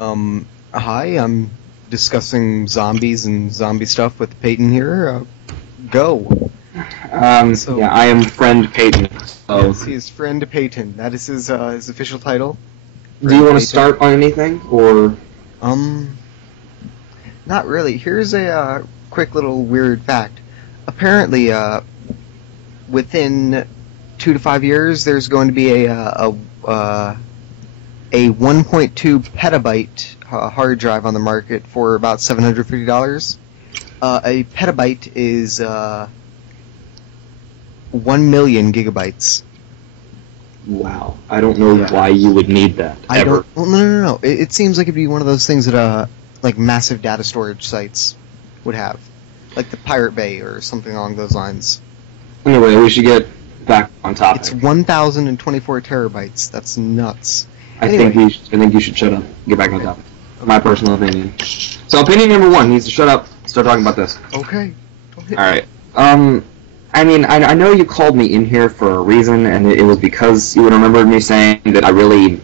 Hi, I'm discussing zombies and zombie stuff with Peyton here. Go. Yeah, I am friend Peyton. So, Yes, he is friend Peyton. That is his official title. do you want Peyton. to start on anything, or Not really. Here's a quick little weird fact. Apparently, within 2 to 5 years, there's going to be a 1.2 petabyte hard drive on the market for about $750. A petabyte is 1 million gigabytes. wow? I don't know why you would need that I ever. don't. Well, no. It seems like it'd be one of those things that like massive data storage sites would have, like the Pirate Bay or something along those lines. Anyway, we should get back on topic. It's 1,024 terabytes. That's nuts. I think you should shut up. Get back on topic. My personal opinion. So, opinion number one needs to shut up. Start talking about this. Okay. All right. I mean, I know you called me in here for a reason, and it was because you would remember me saying that I really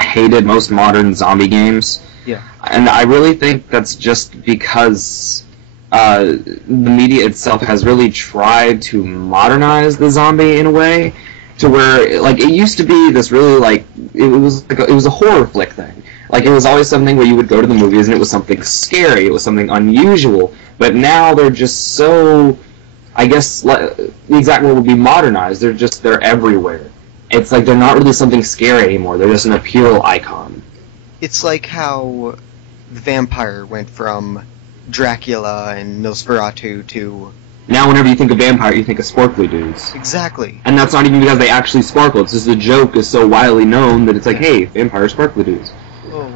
hated most modern zombie games. Yeah. And I really think that's just because the media itself has really tried to modernize the zombie in a way to where, like, it used to be this really, like, it was a horror flick thing. Like, it was always something where you would go to the movies and it was something scary, it was something unusual, but now they're just so, I guess, the exact word would be modernized. They're everywhere. It's like they're not really something scary anymore, they're just an appeal icon. It's like how the vampire went from Dracula and Nosferatu to... Now whenever you think of vampire, you think of sparkly dudes. Exactly. And that's not even because they actually sparkle, it's just the joke is so widely known that it's like, hey, vampire sparkly dudes. Oh.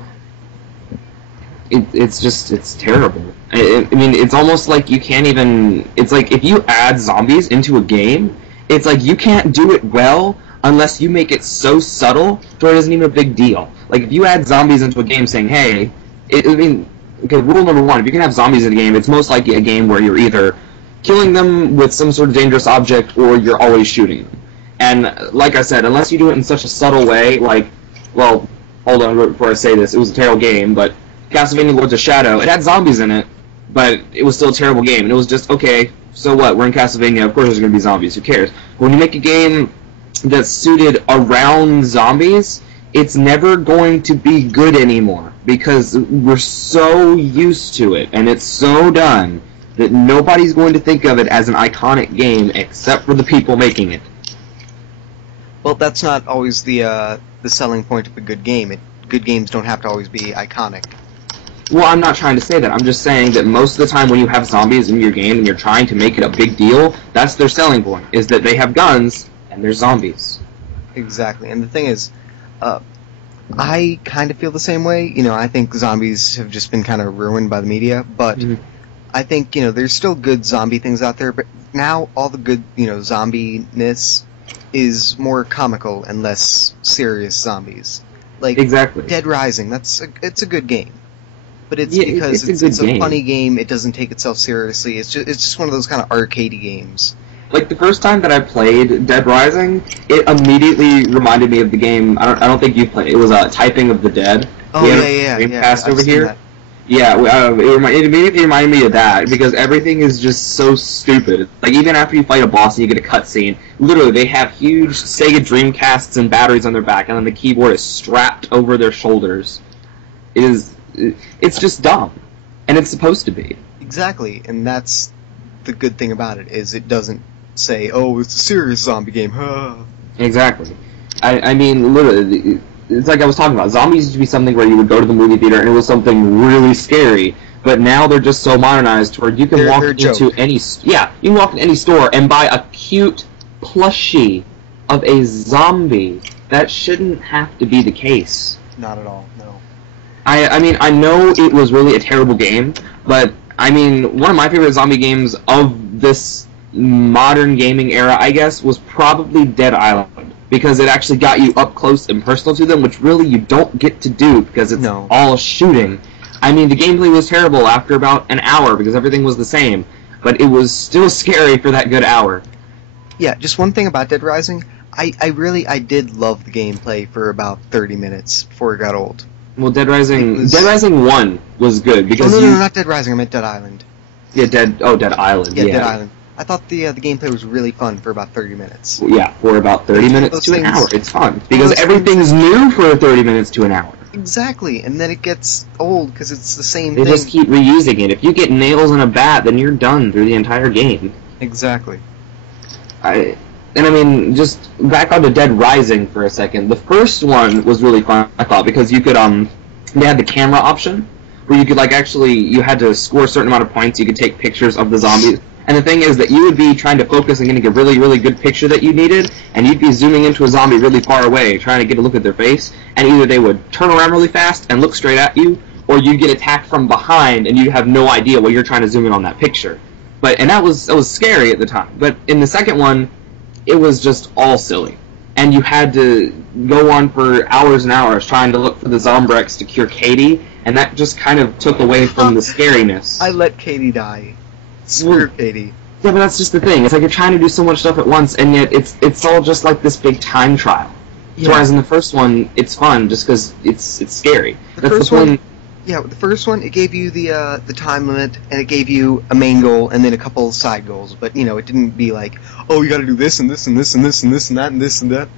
It's terrible. I mean, it's almost like you can't even... It's like, if you add zombies into a game, it's like you can't do it well unless you make it so subtle to where it isn't even a big deal. Like, if you add zombies into a game saying, hey... okay, rule number one, if you can have zombies in a game, it's most likely a game where you're either killing them with some sort of dangerous object or you're always shooting them. And, like I said, unless you do it in such a subtle way, like... Well, hold on before I say this, it was a terrible game, but... Castlevania Lords of Shadow, it had zombies in it, but it was still a terrible game. And it was just, okay, so what, we're in Castlevania, of course there's going to be zombies, who cares? When you make a game that's suited around zombies, it's never going to be good anymore, because we're so used to it, and it's so done, that nobody's going to think of it as an iconic game, except for the people making it. Well, that's not always the selling point of a good game. Good games don't have to always be iconic. Well, I'm not trying to say that. I'm just saying that most of the time when you have zombies in your game and you're trying to make it a big deal, that's their selling point, is that they have guns and they're zombies. Exactly. And the thing is, I kind of feel the same way. You know, I think zombies have just been kind of ruined by the media, but I think, there's still good zombie things out there, but now all the good, zombie-ness is more comical and less serious zombies. Like, exactly. Dead Rising, it's a good game. But it's because it's a funny game, it doesn't take itself seriously, it's just one of those kind of arcadey games. Like, the first time that I played Dead Rising, it immediately reminded me of the game, I don't think you played, it was Typing of the Dead. Oh, yeah. Dreamcast over here. That. Yeah, it immediately reminded me of that, because everything is just so stupid. Like, even after you fight a boss and you get a cutscene, literally, they have huge Sega Dreamcasts and batteries on their back, and then the keyboard is strapped over their shoulders. It's just dumb. And it's supposed to be. Exactly, and that's the good thing about it, is it doesn't say, oh, it's a serious zombie game, huh? Exactly. I mean, literally... It's like I was talking about. Zombies used to be something where you would go to the movie theater and it was something really scary. But now they're just so modernized where you can walk into any store and buy a cute plushie of a zombie. That shouldn't have to be the case. Not at all. No. I mean, I know it was really a terrible game, but I mean, one of my favorite zombie games of this modern gaming era, I guess, was probably Dead Island. Because it actually got you up close and personal to them, which really you don't get to do because it's all shooting. I mean, the gameplay was terrible after about an hour because everything was the same, but it was still scary for that good hour. Yeah, just one thing about Dead Rising, I did love the gameplay for about 30 minutes before it got old. Well, Dead Rising 1 was good because no, not Dead Rising. I meant Dead Island. Yeah, Dead Island. Yeah, Dead Island. I thought the gameplay was really fun for about 30 minutes. Yeah, for about 30 minutes to an hour. It's fun because everything's new for 30 minutes to an hour. Exactly, and then it gets old because it's the same thing. They just keep reusing it. If you get nails in a bat, then you're done through the entire game. Exactly. Just back onto Dead Rising for a second. The first one was really fun, I thought, because you could they had the camera option where you could you had to score a certain amount of points. You could take pictures of the zombies. And the thing is that you would be trying to focus and getting a really, really good picture that you needed, and you'd be zooming into a zombie really far away, trying to get a look at their face, and either they would turn around really fast and look straight at you, or you'd get attacked from behind and you have no idea what you're trying to zoom in on that picture. And that was scary at the time. But in the second one, it was just all silly. And you had to go on for hours and hours trying to look for the Zombrex to cure Katie, and that just kind of took away from the scariness. I let Katie die. Screw Katie. Yeah, but that's just the thing. It's like you're trying to do so much stuff at once, and yet it's all just like this big time trial. Yeah. Whereas in the first one, it's fun just because it's scary. The first one, it gave you the time limit, and it gave you a main goal and then a couple side goals. But it didn't be like, oh, you got to do this and this and this and this and this and that and this and that.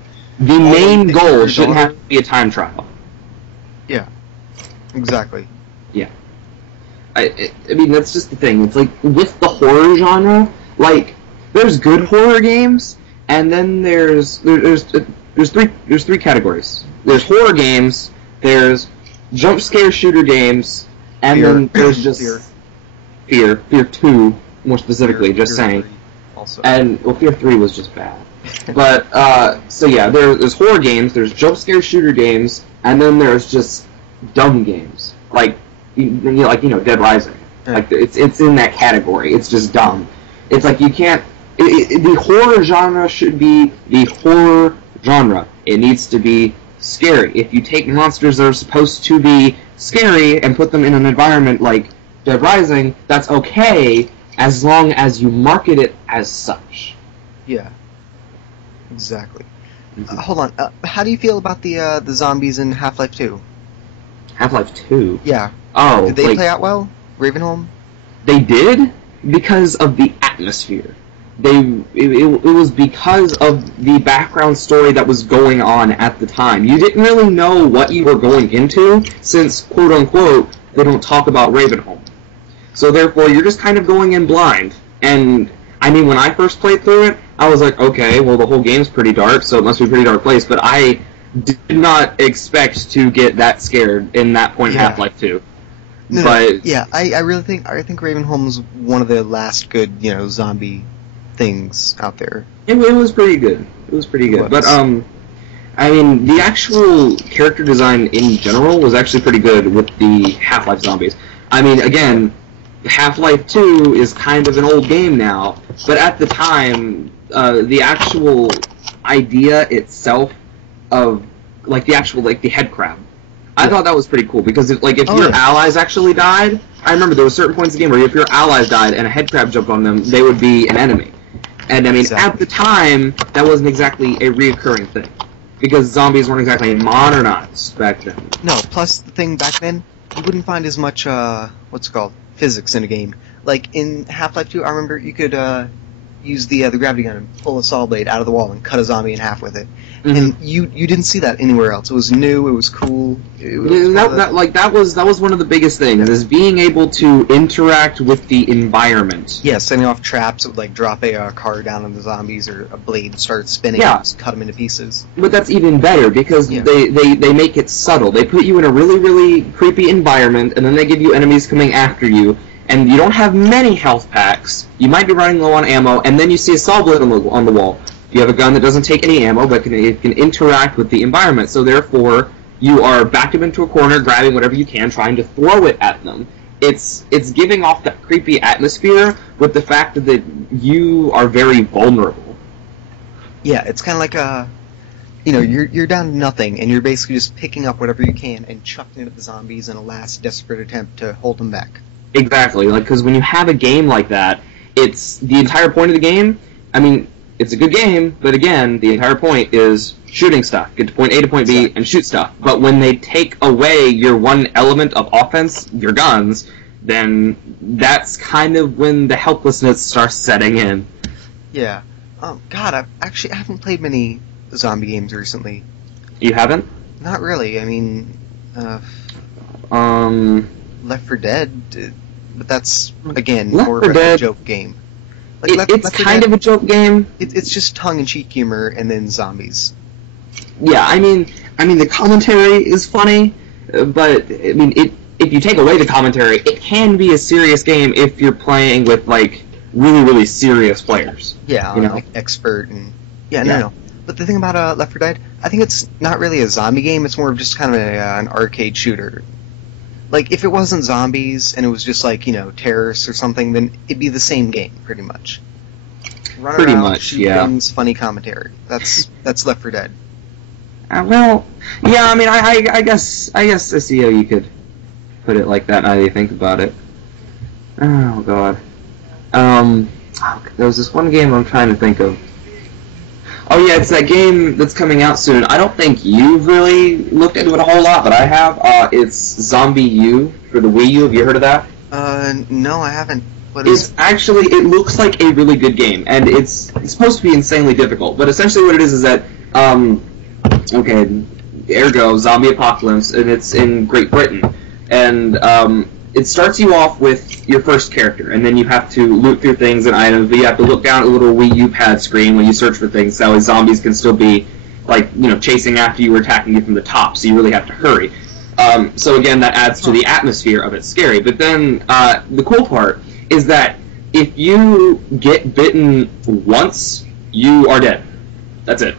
The main goal shouldn't have to be a time trial. Yeah, exactly. Yeah. That's just the thing. It's like, with the horror genre, there's good horror games, and then there's three categories. There's horror games, there's jump scare shooter games, and then there's just Fear 2, more specifically, just saying. Also. And, Fear 3 was just bad. But, there's horror games, there's jump scare shooter games, and then there's just dumb games. Dead Rising. It's in that category. It's just dumb. It's like you can't. The horror genre should be the horror genre. It needs to be scary. If you take monsters that are supposed to be scary and put them in an environment like Dead Rising, that's okay as long as you market it as such. Yeah. Exactly. Hold on. How do you feel about the zombies in Half-Life 2? Half-Life 2? Yeah. Oh, did they play out well? Ravenholm? They did because of the atmosphere. It was because of the background story that was going on at the time. You didn't really know what you were going into since, quote unquote, they don't talk about Ravenholm. So therefore, you're just kind of going in blind. And when I first played through it, I was like, okay, well, the whole game's pretty dark, so it must be a pretty dark place. But I did not expect to get that scared in that point in Half-Life 2. I really think Ravenholm's one of the last good, zombie things out there. It was pretty good. But the actual character design in general was actually pretty good with the Half-Life zombies. Again, Half-Life 2 is kind of an old game now, but at the time, the actual idea itself of the head crab, I thought that was pretty cool because if your allies actually died, I remember there were certain points in the game where if your allies died and a head crab jumped on them, they would be an enemy. And at the time, that wasn't exactly a reoccurring thing because zombies weren't exactly modernized back then. No, plus the thing back then, you wouldn't find as much physics in a game. Like in Half-Life 2, I remember you could use the gravity gun and pull a saw blade out of the wall and cut a zombie in half with it. Mm-hmm. And you didn't see that anywhere else. It was new. It was cool. That was one of the biggest things is being able to interact with the environment. Yeah, setting off traps that would drop a car down on the zombies or a blade starts spinning and just cut them into pieces. But that's even better because they make it subtle. They put you in a really, really creepy environment and then they give you enemies coming after you. And you don't have many health packs, you might be running low on ammo, and then you see a saw blade on the wall. You have a gun that doesn't take any ammo, but it can interact with the environment, so therefore you are backed up into a corner, grabbing whatever you can, trying to throw it at them. It's giving off that creepy atmosphere with the fact that you are very vulnerable. Yeah, it's kind of like you're down to nothing, and you're basically just picking up whatever you can and chucking it at the zombies in a last desperate attempt to hold them back. Exactly, because when you have a game like that, it's the entire point of the game. it's a good game, but again, the entire point is shooting stuff. Get to point A to point B and shoot stuff. But when they take away your one element of offense, your guns, then that's kind of when the helplessness starts setting in. Yeah. God, I haven't played many zombie games recently. You haven't? Not really. I mean, Left 4 Dead, but that's, again, more of a joke game. Like, it's kind of a joke game. It's just tongue-in-cheek humor and then zombies. Yeah, I mean, the commentary is funny, but I mean, if you take away the commentary, it can be a serious game if you're playing with like really, really serious players. Yeah, like expert and no. But the thing about Left 4 Dead, I think it's not really a zombie game. It's more of just kind of an arcade shooter. Like, if it wasn't zombies and it was just like, terrorists or something, then it'd be the same game, pretty much. Run around, shoot things, funny commentary. That's Left 4 Dead. Well, yeah, I mean, I guess I see how you could put it like that now that you think about it. Oh, God. There was this one game I'm trying to think of. Oh, yeah, it's that game that's coming out soon. I don't think you've really looked into it a whole lot, but I have. It's Zombie U for the Wii U. Have you heard of that? No, I haven't. What is it? Actually, it looks like a really good game, and it's supposed to be insanely difficult, but essentially what it is that, ergo, zombie apocalypse, and it's in Great Britain, and, it starts you off with your first character, and then you have to loot through things and items, but you have to look down at a little Wii U pad screen when you search for things, so zombies can still be, like, chasing after you or attacking you from the top, so you really have to hurry. So again, that adds to the atmosphere of it scary. But then, the cool part is that if you get bitten once, you are dead. That's it.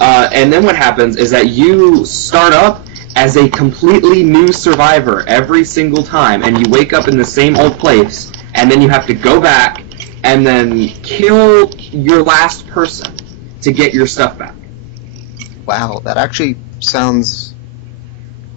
And then what happens is that you start up as a completely new survivor every single time, and you wake up in the same old place, and then you have to go back and then kill your last person to get your stuff back. Wow, that actually sounds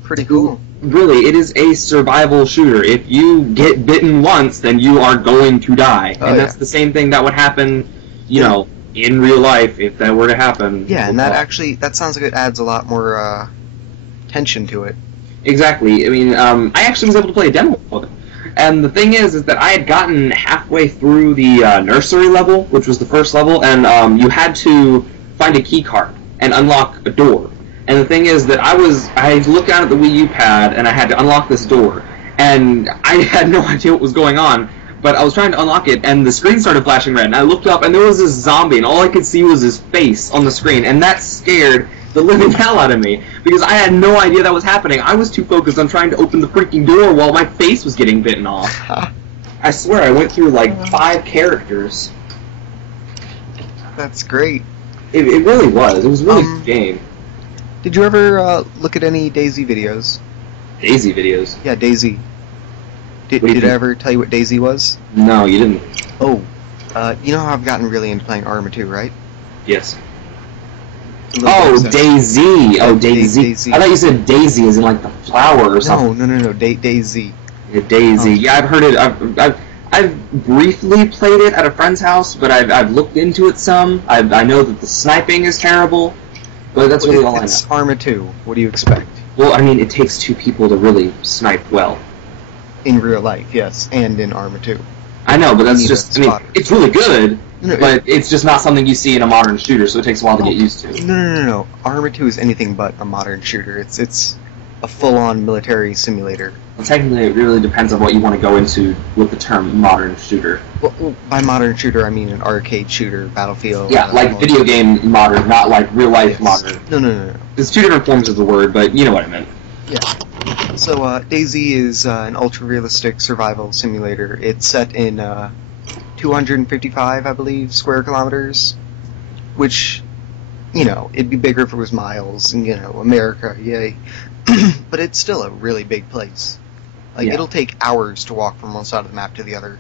pretty cool. Really, it is a survival shooter. If you get bitten once, then you are going to die. And that's the same thing that would happen, in real life if that were to happen. Yeah, and that sounds like it adds a lot more, tension to it. Exactly. I mean, I actually was able to play a demo of it. And the thing is that I had gotten halfway through the nursery level, which was the first level, and you had to find a key card and unlock a door. And the thing is that I looked down at the Wii U pad, and I had to unlock this door. And I had no idea what was going on, but I was trying to unlock it, and the screen started flashing red. And I looked up, and there was this zombie, and all I could see was his face on the screen. And that scared the living hell out of me, because I had no idea that was happening. I was too focused on trying to open the freaking door while my face was getting bitten off. I swear, I went through like 5 characters. That's great. It really was. It was a really good game. Did you ever look at any DayZ videos? DayZ videos? Yeah, DayZ. Did I ever tell you what DayZ was? No, you didn't. Oh, you know how I've gotten really into playing Arma 2, right? Yes. Oh, DayZ. Oh, DayZ. I thought you said Daisy as in like the flower or something. No. DayZ. Yeah, DayZ. Yeah, I've heard it. I've briefly played it at a friend's house, but I've looked into it some. I know that the sniping is terrible, but that's really all I know. It's Arma 2. What do you expect? Well, I mean, it takes 2 people to really snipe well. In real life, yes, and in Arma 2. I know, but that's just, it's really good, but it's just not something you see in a modern shooter, so it takes a while to get used to. No. Arma 2 is anything but a modern shooter. It's a full-on military simulator. Well, technically, it really depends on what you want to go into with the term modern shooter. Well, by modern shooter, I mean an arcade shooter, Battlefield. Yeah, like video game modern, not like real-life modern. No. There's 2 different forms of the word, but you know what I meant. Yeah. So, DayZ is an ultra-realistic survival simulator. It's set in 255, I believe, square kilometers, which, it'd be bigger if it was miles, and, America, yay. But it's still a really big place. Like, it'll take hours to walk from one side of the map to the other.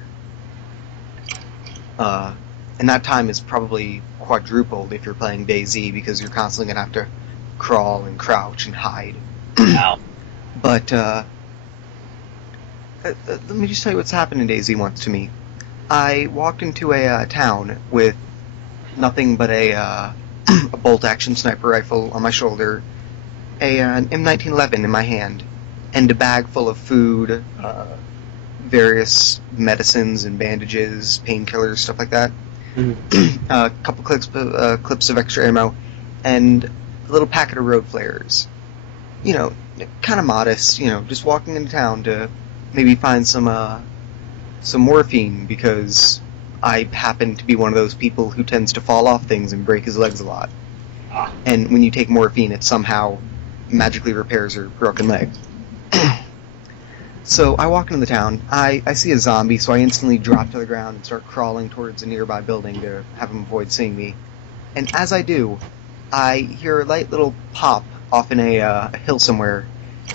And that time is probably quadrupled if you're playing DayZ, because you're constantly going to have to crawl and crouch and hide. Wow. But, let me just tell you what's happened in DayZ once to me. I walked into a town with nothing but a bolt-action sniper rifle on my shoulder, an M1911 in my hand, and a bag full of food, various medicines and bandages, painkillers, stuff like that. Mm-hmm. A couple clips of extra ammo, and a little packet of road flares. You know, kind of modest. You know, just walking into town to maybe find some morphine because I happen to be one of those people who tends to fall off things and break his legs a lot. And when you take morphine, it somehow magically repairs your broken leg. So I walk into the town, I see a zombie, so I instantly drop to the ground and start crawling towards a nearby building to have him avoid seeing me. And as I do, I hear a light little pop off in a hill somewhere,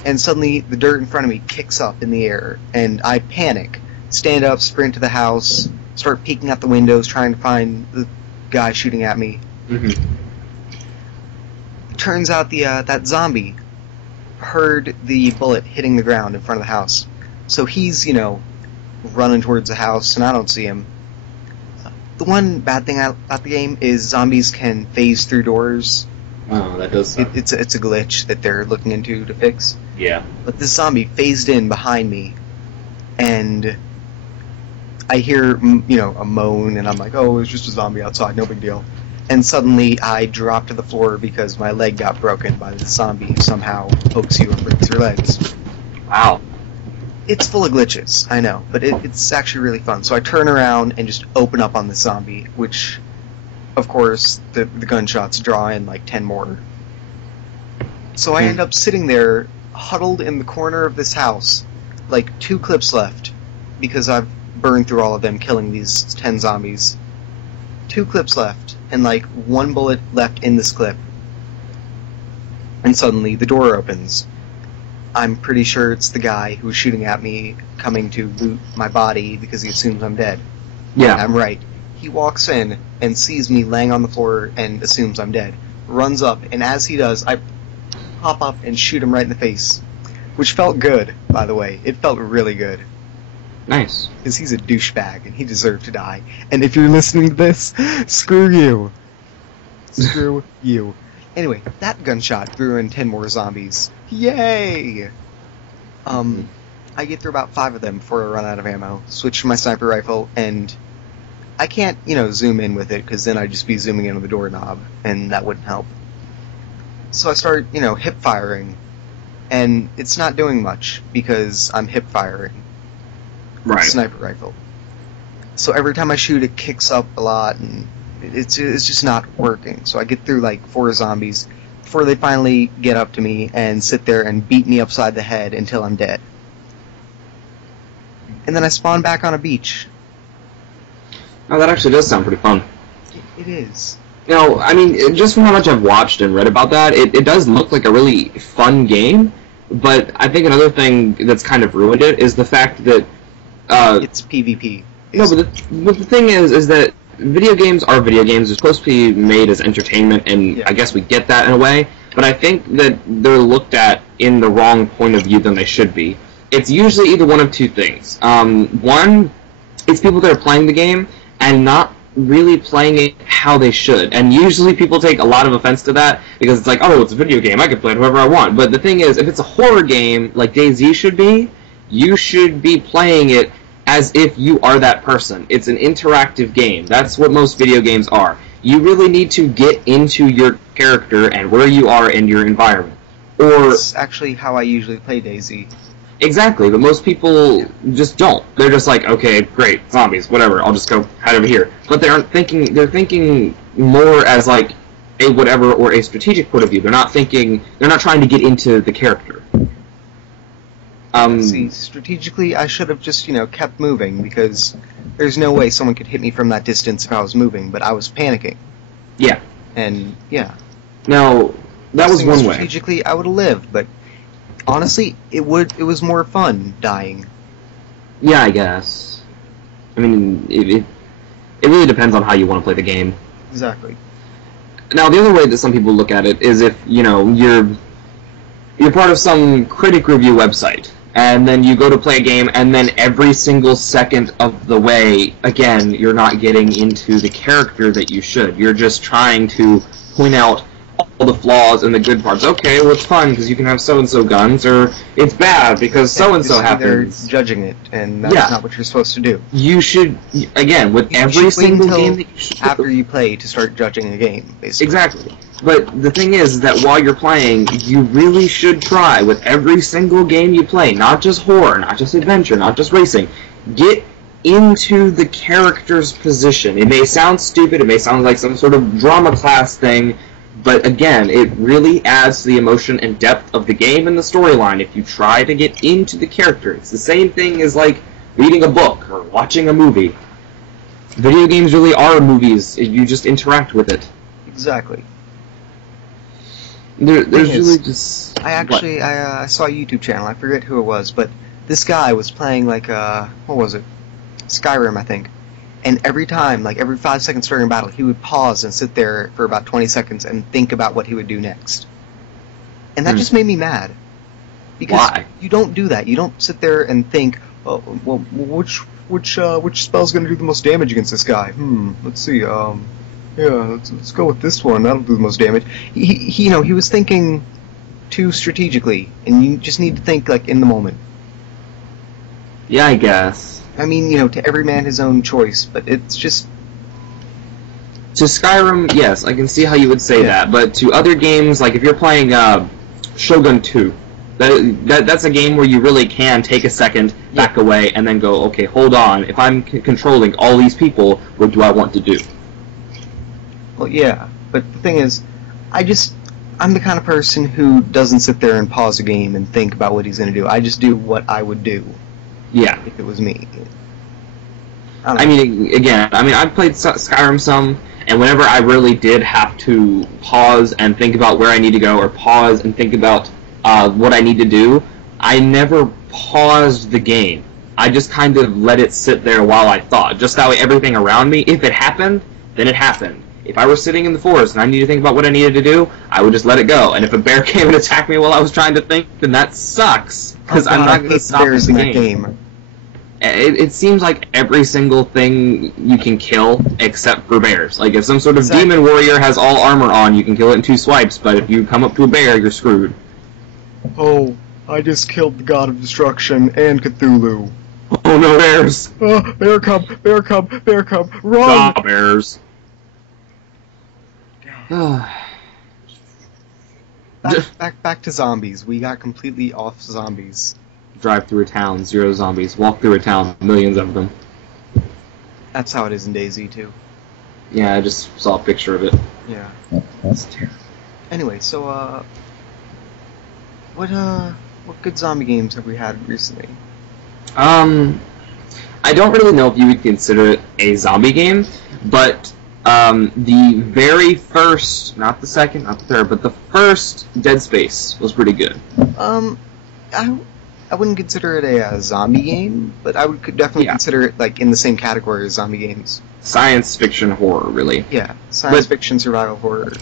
and suddenly the dirt in front of me kicks up in the air, and I panic, stand up, sprint to the house, start peeking out the windows, trying to find the guy shooting at me. Mm-hmm. Turns out that zombie heard the bullet hitting the ground in front of the house. So he's, running towards the house, and I don't see him. The one bad thing about the game is zombies can phase through doors. Oh, that does suck. It's a glitch that they're looking into to fix. Yeah. But this zombie phased in behind me, and I hear, a moan, and I'm like, oh, it's just a zombie outside, no big deal. And suddenly I drop to the floor because my leg got broken by the zombie who somehow pokes you and breaks your legs. Wow. It's full of glitches, I know, but it's actually really fun. So I turn around and just open up on the zombie, which, of course, the gunshots draw in like 10 more. So I end up sitting there, huddled in the corner of this house, like 2 clips left, because I've burned through all of them, killing these 10 zombies. 2 clips left, and like 1 bullet left in this clip. And suddenly the door opens. I'm pretty sure it's the guy who was shooting at me, coming to loot my body because he assumes I'm dead. Yeah. And I'm right. He walks in and sees me laying on the floor and assumes I'm dead. Runs up, and as he does, I pop up and shoot him right in the face. Which felt good, by the way. It felt really good. Nice. Because he's a douchebag, and he deserved to die. And if you're listening to this, screw you. Screw you. Anyway, that gunshot drew in 10 more zombies. Yay! I get through about 5 of them before I run out of ammo. Switch to my sniper rifle, and I can't, zoom in with it, because then I'd just be zooming in on the doorknob, and that wouldn't help. So I start, hip firing, and it's not doing much, because I'm hip firing. Right. Sniper rifle. So every time I shoot, it kicks up a lot, and it's just not working. So I get through like 4 zombies before they finally get up to me and sit there and beat me upside the head until I'm dead. And then I spawn back on a beach. Oh, that actually does sound pretty fun. It is. I mean, just from how much I've watched and read about that, it does look like a really fun game, but I think another thing that's kind of ruined it is the fact that it's PvP. No, but the thing is that video games are video games. They're supposed to be made as entertainment, and yeah. I guess we get that in a way. But I think that they're looked at in the wrong point of view than they should be. It's usually either one of 2 things. One, it's people that are playing the game and not really playing it how they should. And usually people take a lot of offense to that because it's like, oh, it's a video game. I can play it however I want. But the thing is, if it's a horror game like DayZ should be, you should be playing it as if you are that person. It's an interactive game. That's what most video games are. You really need to get into your character and where you are in your environment. Or that's actually how I usually play DayZ. Exactly, but most people just don't. They're just like, okay, great, zombies, whatever, I'll just go hide over here. But they're thinking more as like a whatever or a strategic point of view. They're not trying to get into the character. See, strategically, I should have just, kept moving, because there's no way someone could hit me from that distance if I was moving, but I was panicking. Yeah. And, yeah. Now, that was one way. Strategically, I would have lived, but honestly, it was more fun dying. Yeah, I guess. I mean, it really depends on how you want to play the game. Exactly. Now, the other way that some people look at it is if, you're part of some critic review website, and then you go to play a game, and then every single second of the way, again, you're not getting into the character that you should. You're just trying to point out all the flaws and the good parts. Okay, well, it's fun because you can have so-and-so guns, or it's bad because so-and-so happens. They're judging it, and that's not what you're supposed to do. You should, again, with every single game that you should after you play to start judging a game, basically. Exactly. But the thing is that while you're playing, you really should try with every single game you play, not just horror, not just adventure, not just racing, get into the character's position. It may sound stupid, it may sound like some sort of drama class thing, but again, it really adds to the emotion and depth of the game and the storyline if you try to get into the character. It's the same thing as like reading a book or watching a movie. Video games really are movies, you just interact with it. Exactly. There's really just... I saw a YouTube channel, I forget who it was, but this guy was playing like, what was it? Skyrim, I think. And every time, like every 5 seconds during a battle, he would pause and sit there for about 20 seconds and think about what he would do next. And that just made me mad. Because Why? You don't do that. You don't sit there and think, oh, well, which spell's going to do the most damage against this guy? Let's see, yeah, let's go with this one. That'll do the most damage. He was thinking too strategically, and you just need to think like in the moment. Yeah, I guess. I mean, to every man his own choice, but it's just... To Skyrim, yes, I can see how you would say that, but to other games, like if you're playing Shogun 2, that's a game where you really can take a second, back away, and then go, okay, hold on, if I'm controlling all these people, what do I want to do? Well, yeah, but the thing is, I'm the kind of person who doesn't sit there and pause a game and think about what he's going to do. I just do what I would do. Yeah. If it was me. I mean, again, I've played Skyrim some, and whenever I really did have to pause and think about where I need to go, or pause and think about what I need to do, I never paused the game. I just kind of let it sit there while I thought. Just that way everything around me, if it happened, then it happened. If I were sitting in the forest and I needed to think about what I needed to do, I would just let it go. And if a bear came and attacked me while I was trying to think, then that sucks. Because I'm not going to stop the game. It seems like every single thing you can kill except for bears. Like if some sort of demon warrior has all armor on, you can kill it in 2 swipes, but if you come up to a bear, you're screwed. Oh, I just killed the god of destruction and Cthulhu. Oh no, bears! Bear cub, bear cub, bear cub, run! Stop, bears. Back to zombies. We got completely off zombies. Drive through a town, 0 zombies. Walk through a town, millions of them. That's how it is in DayZ too. Yeah, I just saw a picture of it. Yeah. That's terrible. Anyway, so what good zombie games have we had recently? I don't really know if you would consider it a zombie game, but the very first, not the second, not the third, but the first Dead Space was pretty good. I wouldn't consider it a zombie game, but I would definitely consider it like in the same category as zombie games. Science fiction horror, really. Yeah, science fiction survival horror.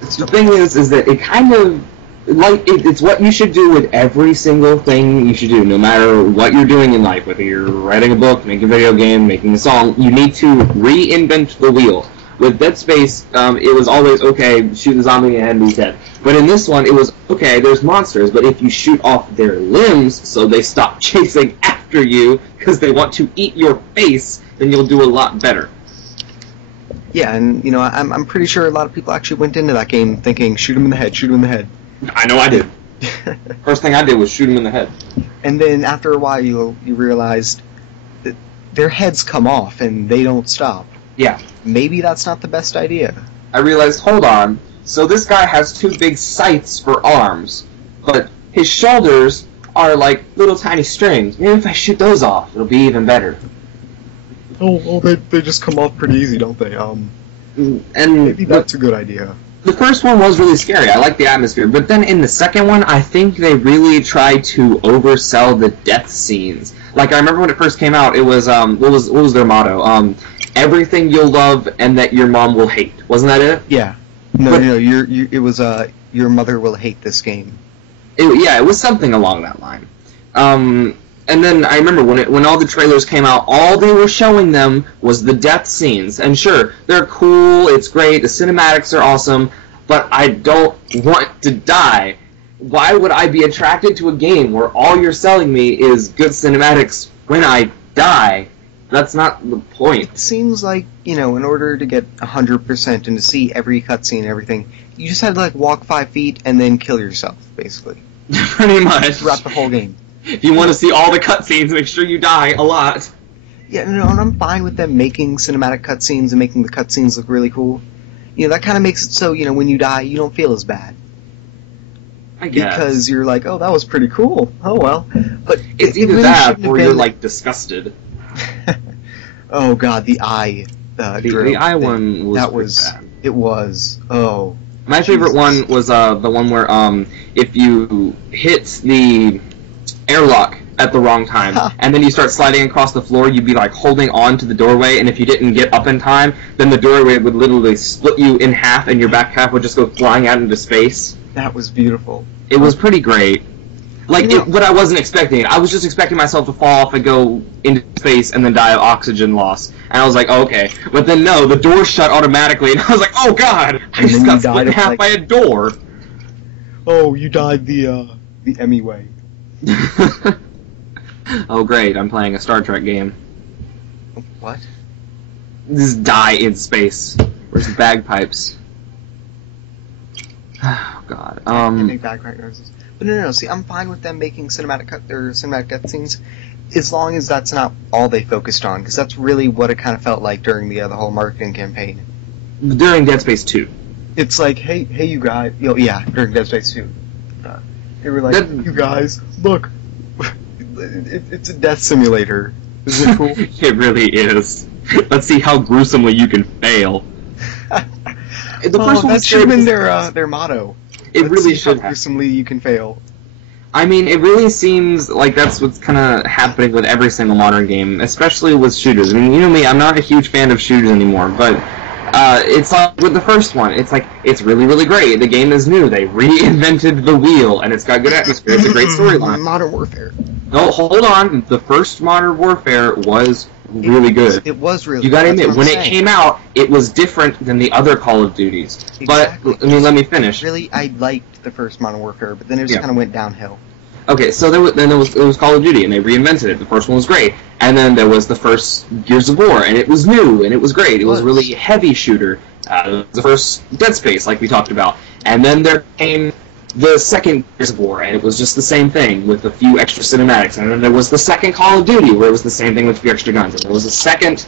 The thing is that it kind of like it's what you should do with every single thing you should do, no matter what you're doing in life. Whether you're writing a book, making a video game, making a song, you need to reinvent the wheel. With Dead Space, it was always, okay, shoot the zombie in the head and he's dead. But in this one, it was, okay, there's monsters, but if you shoot off their limbs so they stop chasing after you because they want to eat your face, then you'll do a lot better. Yeah, and, I'm pretty sure a lot of people actually went into that game thinking, shoot him in the head, shoot him in the head. I know I did. First thing I did was shoot him in the head. And then after a while, you realized that their heads come off and they don't stop. Yeah. Maybe that's not the best idea. I realized, hold on, so this guy has 2 big sights for arms, but his shoulders are like little tiny strings. Maybe if I shoot those off, it'll be even better. Oh, they just come off pretty easy, don't they? And maybe that's a good idea. The first one was really scary. I liked the atmosphere, but then in the second one, I think they really tried to oversell the death scenes. Like I remember when it first came out, it was what was their motto? Everything you'll love and that your mom will hate. Wasn't that it? Yeah. No, it was your mother will hate this game. It was something along that line. And then I remember when all the trailers came out, all they were showing them was the death scenes. And sure, they're cool, it's great, the cinematics are awesome, but I don't want to die. Why would I be attracted to a game where all you're selling me is good cinematics when I die? That's not the point. It seems like, in order to get 100% and to see every cutscene and everything, you just had to, walk 5 feet and then kill yourself, basically. Pretty much. Throughout the whole game. If you want to see all the cutscenes, make sure you die a lot. Yeah, no, and I'm fine with them making cinematic cutscenes and making the cutscenes look really cool. That kind of makes it so, when you die, you don't feel as bad. I guess. Because you're like, oh, that was pretty cool. Oh, well. But it's either really that or you're, disgusted. Oh, God, the eye the eye one was bad. It was. Oh. My favorite one was the one where if you hit the airlock at the wrong time, and then you start sliding across the floor, you'd be holding on to the doorway, and if you didn't get up in time, then the doorway would literally split you in half, and your back half would just go flying out into space. That was beautiful. It was pretty great. What I wasn't expecting. I was just expecting myself to fall off and go into space and then die of oxygen loss. And I was like, oh, okay. But then no, the door shut automatically, and I was like, oh god! I just got split in half by a door. Oh, you died the Emmy way. Oh great, I'm playing a Star Trek game. What? Just die in space. Where's the bagpipes? Oh god. Bagpipe noises. But no. See, I'm fine with them making cinematic cutscenes, as long as that's not all they focused on, because that's really what it kind of felt like during the whole marketing campaign. During Dead Space 2. It's like, hey, you guys. Yeah, during Dead Space 2. They were like, you guys, look, it's a death simulator. Isn't it cool? It really is. Let's see how gruesomely you can fail. The first one that should have been their motto. It really should have. Gruesomely you can fail. I mean, it really seems like that's what's kind of happening with every single modern game, especially with shooters. I mean, you know me, I'm not a huge fan of shooters anymore, but it's like with the first one, it's really, really great. The game is new. They reinvented the wheel, and it's got good atmosphere. It's a great storyline. Modern Warfare. No, hold on. The first Modern Warfare was really good. It was really good. You gotta admit, when it came out, it was different than the other Call of Duties. Exactly. But, I mean, let me finish. Really, I liked the first Modern Warfare, but then it just kind of went downhill. Okay, so then it was Call of Duty, and they reinvented it. The first one was great. And then there was the first Gears of War, and it was new, and it was great. It was really a heavy shooter. The first Dead Space, like we talked about. And then there came the second Gears of War, and it was just the same thing with a few extra cinematics. And then there was the second Call of Duty, where it was the same thing with a few extra guns. And there was the second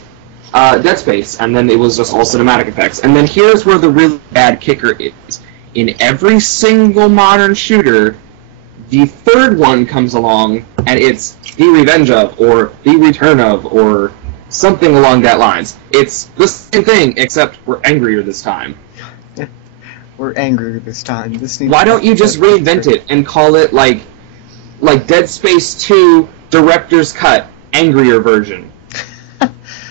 Dead Space, and then it was just all cinematic effects. And then here's where the really bad kicker is. In every single modern shooter, the third one comes along, and it's the Revenge of, or the Return of, or something along that lines. It's the same thing, except we're angrier this time. We're angrier this time. Why don't you just reinvent it and call it like Dead Space 2 Director's Cut, angrier version?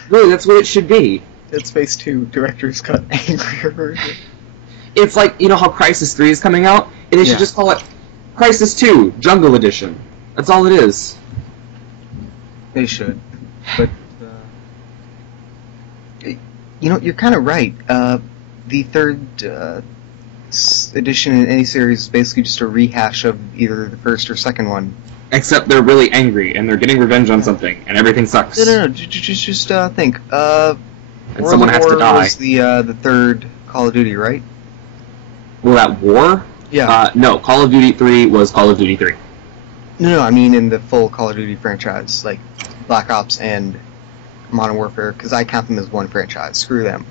Really, that's what it should be. Dead Space 2 Director's Cut, angrier version. It's like, you know how Crysis 3 is coming out? And they should just call it Crysis 2 Jungle Edition. That's all it is. They should. But, you're kind of right. The third edition in any series is basically just a rehash of either the first or second one. Except they're really angry, and they're getting revenge on something, and everything sucks. No. Just think. And someone has to die. Was the third Call of Duty, right? Well, that war? Yeah. No, Call of Duty 3 was Call of Duty 3. No, I mean in the full Call of Duty franchise, like Black Ops and Modern Warfare, because I count them as one franchise. Screw them.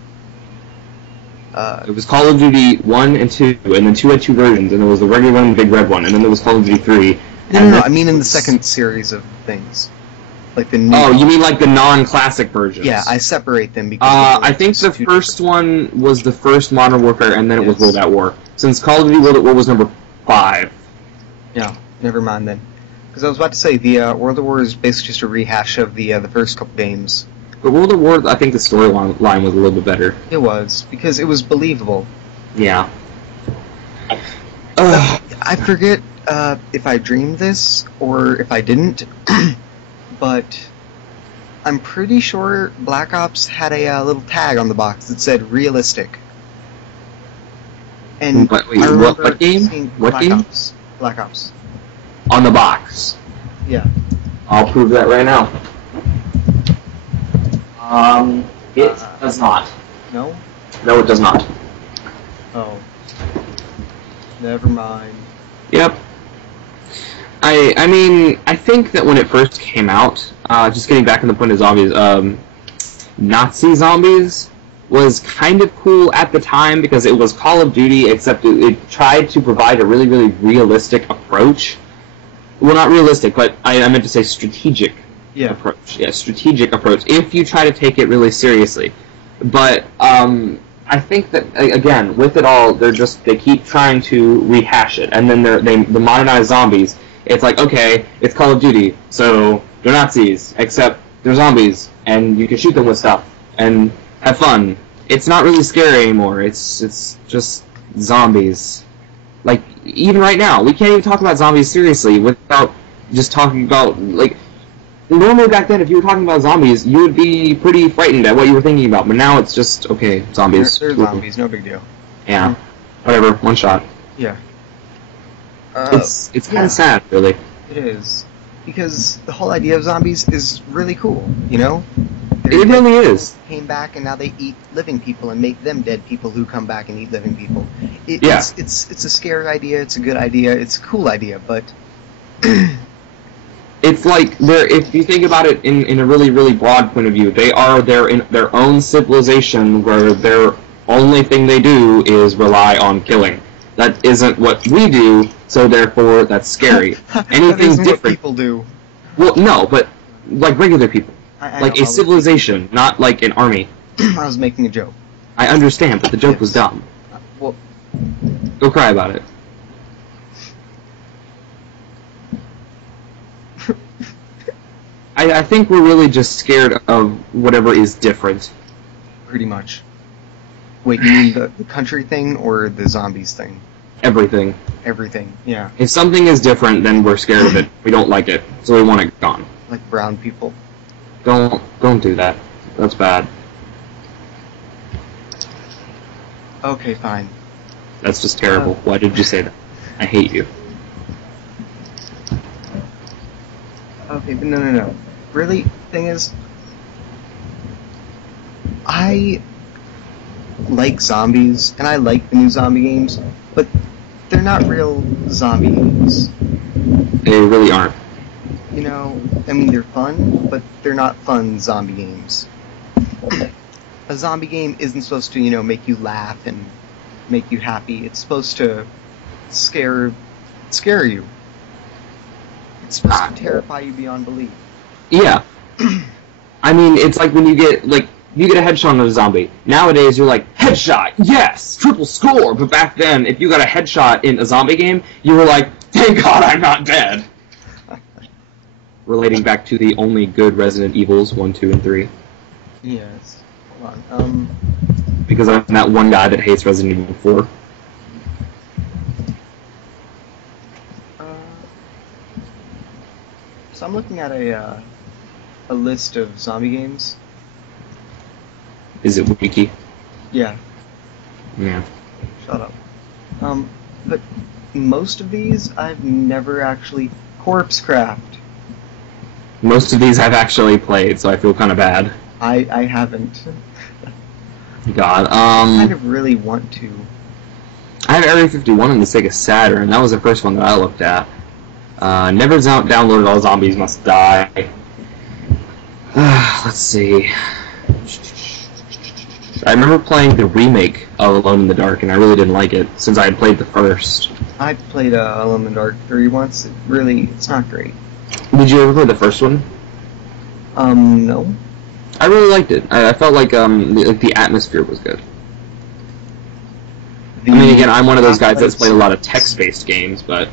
It was Call of Duty 1 and 2, and then 2 had two versions, and there was the regular one and the big red one, and then there was Call of Duty 3. No, I mean in the second series of things. Like the new you mean like the non-classic versions? Yeah, I separate them because... I think the first one was the first Modern Warfare, and then it was World at War. Since Call of Duty World at War was number 5. Yeah, never mind then. Because I was about to say, the World at War is basically just a rehash of the first couple games. But World at War, I think the storyline was a little bit better. It was, because it was believable. Yeah. I forget if I dreamed this or if I didn't, but I'm pretty sure Black Ops had a little tag on the box that said realistic. And Wait, I remember what game? seeing What Black game? Ops. Black Ops. On the box. Yeah. I'll prove that right now. It does not. No? No, it does not. Oh. Never mind. Yep. I mean, I think that when it first came out, just getting back on the point of zombies, Nazi zombies was kind of cool at the time because it was Call of Duty, except it tried to provide a really, really realistic approach. Well, not realistic, but I meant to say strategic approach. Yeah, strategic approach, if you try to take it really seriously. But I think that, again, with it all, they keep trying to rehash it, and then the modernize zombies. It's like, okay, it's Call of Duty, so they're Nazis, except they're zombies, and you can shoot them with stuff, and have fun. It's not really scary anymore, it's just zombies. Like, even right now, we can't even talk about zombies seriously without just talking about, like, normally back then, if you were talking about zombies, you would be pretty frightened at what you were thinking about, but now it's just, okay, zombies. They're zombies, no big deal. Yeah, whatever, one shot. Yeah. It's kind of sad, really. It is. Because the whole idea of zombies is really cool, you know? It really is. Came back and now they eat living people and make them dead people who come back and eat living people. Yeah. It's a scary idea, it's a good idea, it's a cool idea, but... It's like, if you think about it in a really, really broad point of view, they are in their own civilization where their only thing they do is rely on killing. That isn't what we do, so therefore that's scary. Anything different. What people do. Well, no, but like regular people. I like know, a civilization, not like an army. I was making a joke. I understand, but the joke was dumb. Well, go cry about it. I think we're really just scared of whatever is different. Pretty much. Wait, you mean the country thing or the zombies thing? Everything. Everything, yeah. If something is different, then we're scared of it. We don't like it, so we want it gone. Like brown people. Don't do that. That's bad. Okay, fine. That's just terrible. Why did you say that? I hate you. Okay, but no. Really, thing is, I like zombies, and I like the new zombie games, but they're not real zombie games. They really aren't. You know, I mean, they're fun, but they're not fun zombie games. A zombie game isn't supposed to, you know, make you laugh and make you happy. It's supposed to scare you. It's supposed to terrify you beyond belief. Yeah. I mean, it's like when you get a headshot on a zombie. Nowadays, you're like, headshot, yes, triple score. But back then, if you got a headshot in a zombie game, you were like, thank God I'm not dead. Relating back to the only good Resident Evils, 1, 2, and 3. Yes. Hold on. Because I'm that one guy that hates Resident Evil 4. So I'm looking at a list of zombie games. Is it wiki? Yeah. Yeah. Shut up. But most of these I've never actually Corpsecraft. Most of these I've actually played, so I feel kind of bad. I haven't. God, I kind of really want to. I have Area 51 on the Sega Saturn. That was the first one that I looked at. Never downloaded All Zombies Must Die. Let's see. I remember playing the remake of Alone in the Dark, and I really didn't like it, since I had played the first. I played Alone in the Dark 3 once. It's not great. Did you ever play the first one? No. I really liked it. I felt like the atmosphere was good. I mean, again, I'm one of those guys that's played a lot of text-based games, but...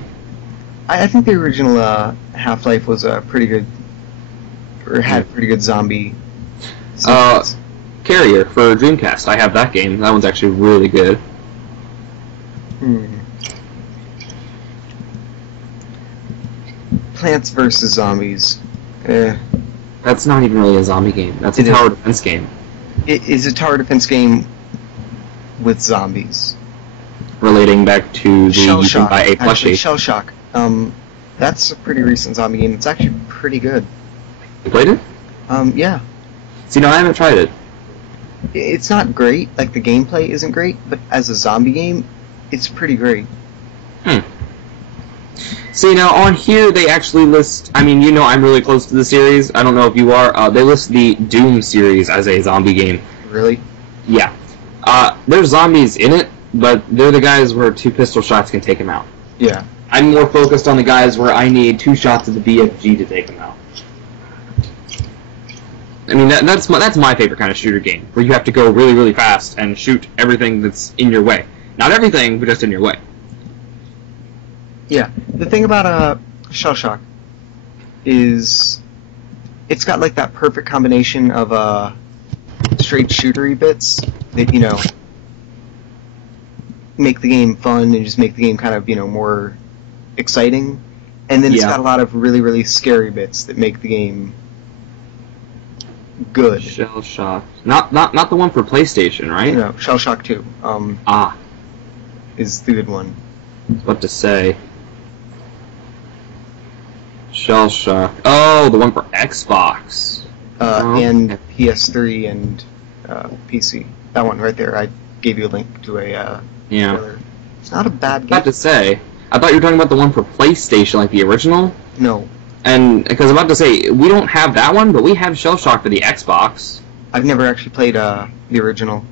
I think the original Half-Life was pretty good, or had pretty good zombie sequence. Carrier for Dreamcast. I have that game. That one's actually really good. Plants vs. Zombies. Eh. That's not even really a zombie game. That's a tower defense game. It is a tower defense game with zombies. Relating back to the Shell you Shock. can buy a plushie. Shell Shock. That's a pretty recent zombie game. It's actually pretty good. You played it? Yeah. See, no, I haven't tried it. It's not great. Like, the gameplay isn't great, but as a zombie game, it's pretty great. See, now, on here, they actually list... I mean, you know I'm really close to the series. I don't know if you are. They list the Doom series as a zombie game. Really? Yeah. There's zombies in it, but they're the guys where 2 pistol shots can take them out. Yeah. I'm more focused on the guys where I need 2 shots of the BFG to take them out. I mean, that's my favorite kind of shooter game, where you have to go really, really fast and shoot everything that's in your way. Not everything, but just in your way. Yeah. The thing about Shell Shock is it's got like that perfect combination of straight shootery bits that, you know, make the game fun and just make the game kind of, you know, more exciting. And then it's got a lot of really, really scary bits that make the game good. Shell Shock. Not the one for PlayStation, right? No, Shell Shock 2. Is the good one. What to say? Shell Shock. Oh, the one for Xbox. And PS3 and PC. That one right there. I gave you a link to a trailer. It's not a bad game. What to say? I thought you were talking about the one for PlayStation, like the original. No. And because I'm about to say we don't have that one, but we have Shell Shock for the Xbox. I've never actually played the original.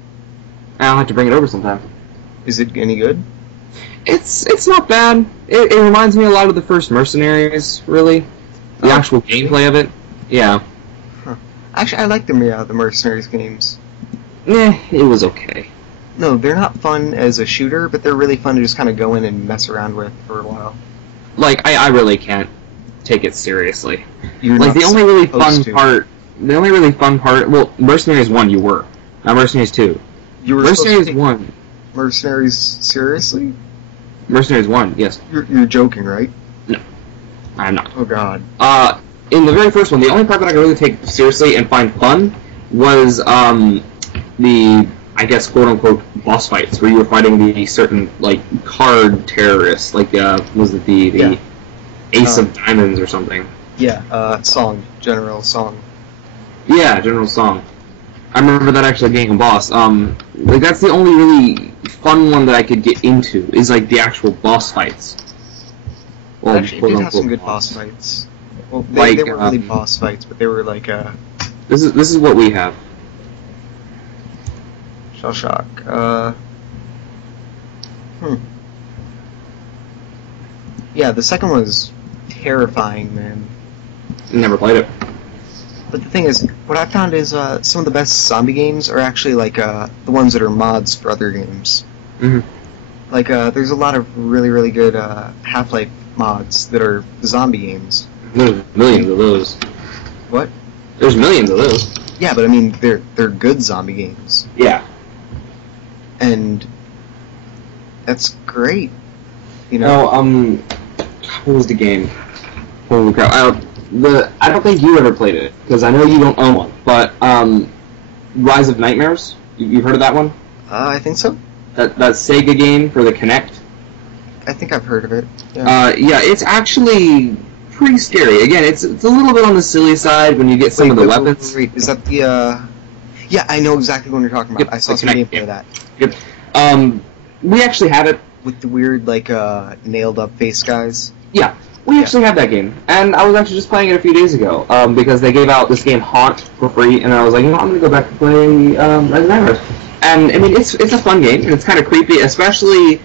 I'll have to bring it over sometime. Is it any good? It's not bad. It reminds me a lot of the first Mercenaries, really. The actual gameplay of it. Yeah. Huh. Actually, I like the Mercenaries games. It was okay. No, they're not fun as a shooter, but they're really fun to just kind of go in and mess around with for a while. Like, I really can't take it seriously. You're like, not the only really fun to. part... Well, Mercenaries 1 you were. Not Mercenaries 2. You were Mercenaries 1. Mercenaries, seriously? Mercenaries 1, yes. You're joking, right? No. I'm not. Oh, God. In the very first one, the only part that I could really take seriously and find fun was, the, I guess, quote-unquote, boss fights, where you were fighting the certain, like, card terrorists, like, was it the Ace of Diamonds or something? Yeah, General Song. Yeah, General Song. I remember that actually being a boss. Like, that's the only really fun one that I could get into, is, like, the actual boss fights. Well, actually, it did have some good boss fights. Well, they weren't really boss fights, but they were, like, This is what we have. Shell Shock. Yeah, the second one was terrifying, man. Never played it. But the thing is, what I found is some of the best zombie games are actually like the ones that are mods for other games. Mm-hmm. Like there's a lot of really, really good Half-Life mods that are zombie games. There's millions of those. What? There's millions of those. Yeah, but I mean they're good zombie games. Yeah. And that's great. You know. What was the game? Holy crap! I don't think you ever played it because I know you don't own one. But Rise of Nightmares. You've heard of that one? I think so. That Sega game for the Kinect. I think I've heard of it. Yeah. Yeah, it's actually pretty scary. Again, it's a little bit on the silly side when you get some of the weapons. Wait, is that the? Yeah, I know exactly what you're talking about. Yep, I saw some gameplay of that. Yep. We actually have it with the weird like nailed up face guys. Yeah. We actually have that game, and I was actually just playing it a few days ago because they gave out this game Haunt for free, and I was like, you know, I'm gonna go back and play Rise of Nightmares. And I mean, it's a fun game, and it's kind of creepy, especially.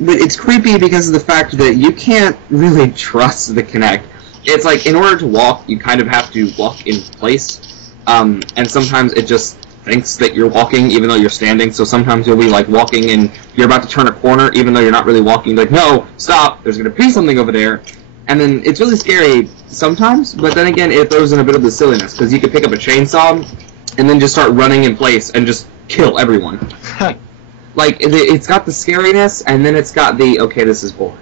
It's creepy because of the fact that you can't really trust the Kinect. It's like in order to walk, you kind of have to walk in place, and sometimes it just thinks that you're walking even though you're standing. So sometimes you'll be like walking and you're about to turn a corner even though you're not really walking. Like, no, stop! There's gonna be something over there. And then it's really scary sometimes, but then again, it throws in a bit of the silliness, because you could pick up a chainsaw and then just start running in place and just kill everyone. Like, it's got the scariness, and then it's got the, okay, this is boring.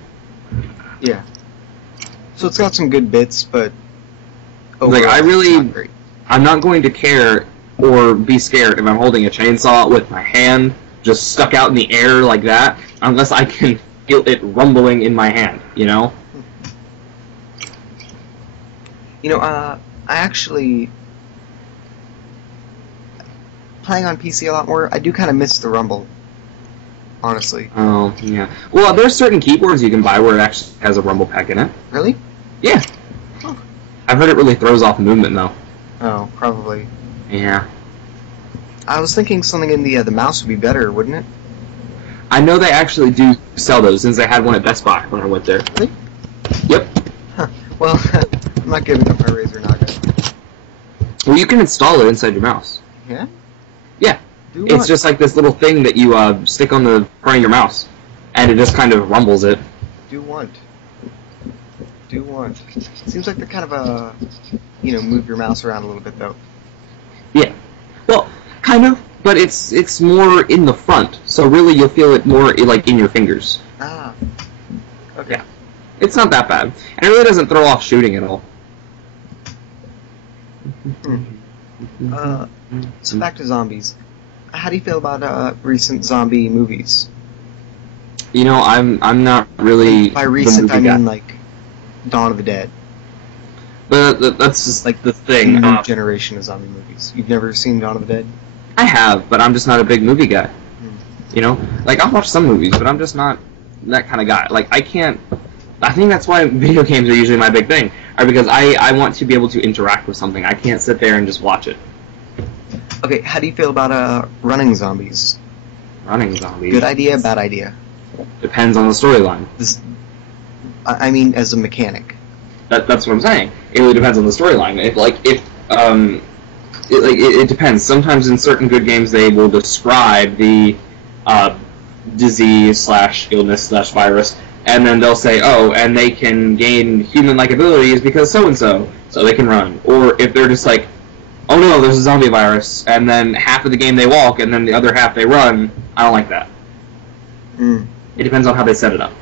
Yeah. So it's got some good bits, but Like, overall, it's not great. I'm not going to care or be scared if I'm holding a chainsaw with my hand just stuck out in the air like that, unless I can feel it rumbling in my hand, you know? You know, I actually, playing on PC a lot more, I do kind of miss the rumble, honestly. Oh, yeah. Well, there's certain keyboards you can buy where it actually has a rumble pack in it. Really? Yeah. Huh. I've heard it really throws off movement, though. Oh, probably. Yeah. I was thinking something in the mouse would be better, wouldn't it? I know they actually do sell those, since they had one at Best Buy when I went there. Really? Yep. Huh. Well, I'm not giving up my Razer Naga. Well, you can install it inside your mouse. Yeah? Yeah. Do It's what? just like this little thing that you stick on the front of your mouse, and it just kind of rumbles it. Do want. Seems like they're kind of move your mouse around a little bit though. Yeah. Well, kind of, but it's more in the front, so really you'll feel it more like in your fingers. Ah. Okay. Yeah. It's not that bad, and it really doesn't throw off shooting at all. So back to zombies. How do you feel about recent zombie movies? You know, I'm not really. By recent, the I movie guy. mean like Dawn of the Dead. But that's just like the thing. New generation of zombie movies. You've never seen Dawn of the Dead? I have, but I'm just not a big movie guy. You know, like I'll watch some movies, but I'm just not that kind of guy. Like I can't. I think that's why video games are usually my big thing, are because I want to be able to interact with something. I can't sit there and just watch it. Okay, how do you feel about running zombies? Running zombies. Good idea, bad idea? Depends on the storyline. I mean, as a mechanic. That's what I'm saying. It really depends on the storyline. It depends. Sometimes in certain good games they will describe the disease / illness / virus, and then they'll say, oh, and they can gain human-like abilities because so they can run. Or if they're just like, oh no, there's a zombie virus, and then half of the game they walk, and then the other half they run, I don't like that. It depends on how they set it up.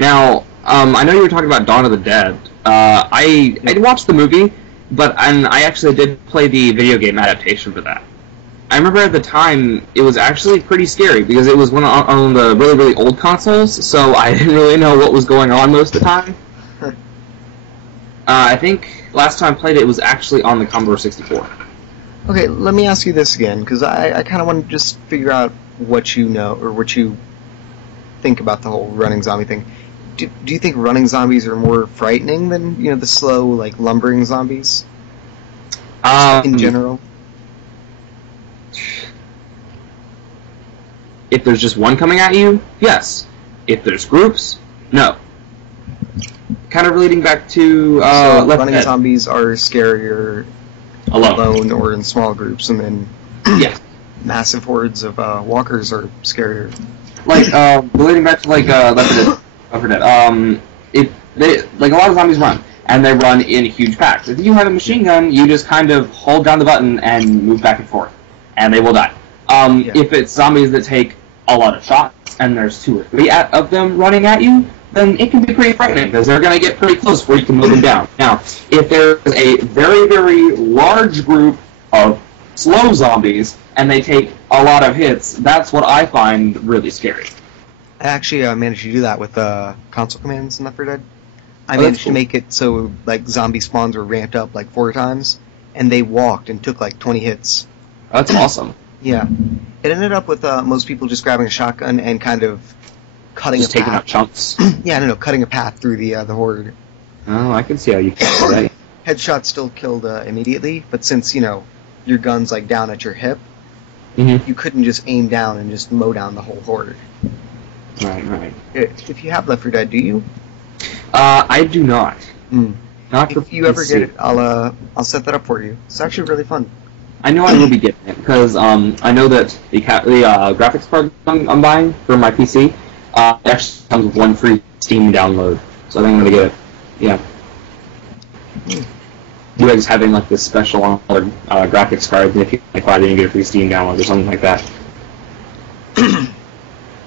Now, I know you were talking about Dawn of the Dead. I watched the movie, but I actually did play the video game adaptation for that. I remember at the time it was actually pretty scary because it was on the really, really old consoles, so I didn't really know what was going on most of the time. I think last time I played it was actually on the Commodore 64. Okay, let me ask you this again, because I kind of want to just figure out what you know, or what you think about the whole running zombie thing. Do you think running zombies are more frightening than, the slow, like, lumbering zombies? In general? If there's just one coming at you, yes. If there's groups, no. Kind of relating back to so Left running Dead. zombies are scarier alone or in small groups, and then yes. massive hordes of walkers are scarier. Like relating back to like Left 4 Dead. Like a lot of zombies run, and they run in huge packs. If you have a machine gun, you just kind of hold down the button and move back and forth, and they will die. If it's zombies that take a lot of shots, and there's 2 or 3 of them running at you, then it can be pretty frightening, because they're going to get pretty close before you can move them down. Now, if there's a very, very large group of slow zombies, and they take a lot of hits, that's what I find really scary. I actually managed to do that with console commands in Left 4 Dead. I that's managed cool. to make it so like zombie spawns were ramped up like 4 times, and they walked and took like 20 hits. That's awesome. Yeah, it ended up with most people just grabbing a shotgun and kind of cutting Just a taking path. out chunks. Yeah, no, cutting a path through the horde. Oh, I can see how you can do that. Headshot still killed immediately, but since your gun's like down at your hip, Mm-hmm. you couldn't just aim down and just mow down the whole horde. Right. If you have Left 4 Dead, do you? I do not. Not for If you ever PC. get it, I'll set that up for you. It's actually really fun. I know I will be getting it because I know that the graphics card I'm buying for my PC actually comes with 1 free Steam download, so I think I'm gonna get it. Yeah. You guys having like this special on graphics card, and if you buy it, you get a free Steam download or something like that.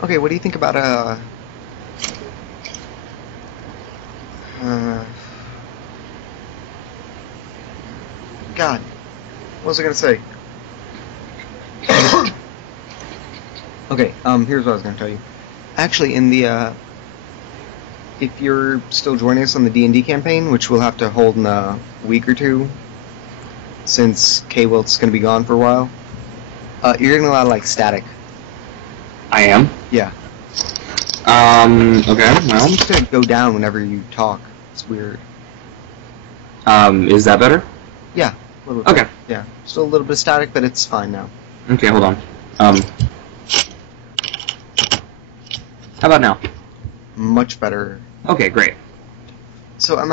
Okay, what do you think about God, what was I gonna say? Okay, here's what I was gonna tell you. Actually, in the if you're still joining us on the D&D campaign, which we'll have to hold in a week or two, since K-Wilt's gonna be gone for a while, you're getting a lot of like static. I am? Yeah. Okay, well. It seems to go down whenever you talk. It's weird. Is that better? Yeah, a little bit. Okay. Yeah, still a little bit of static, but it's fine now. Okay, hold on. How about now? Much better. Okay, great. So I'm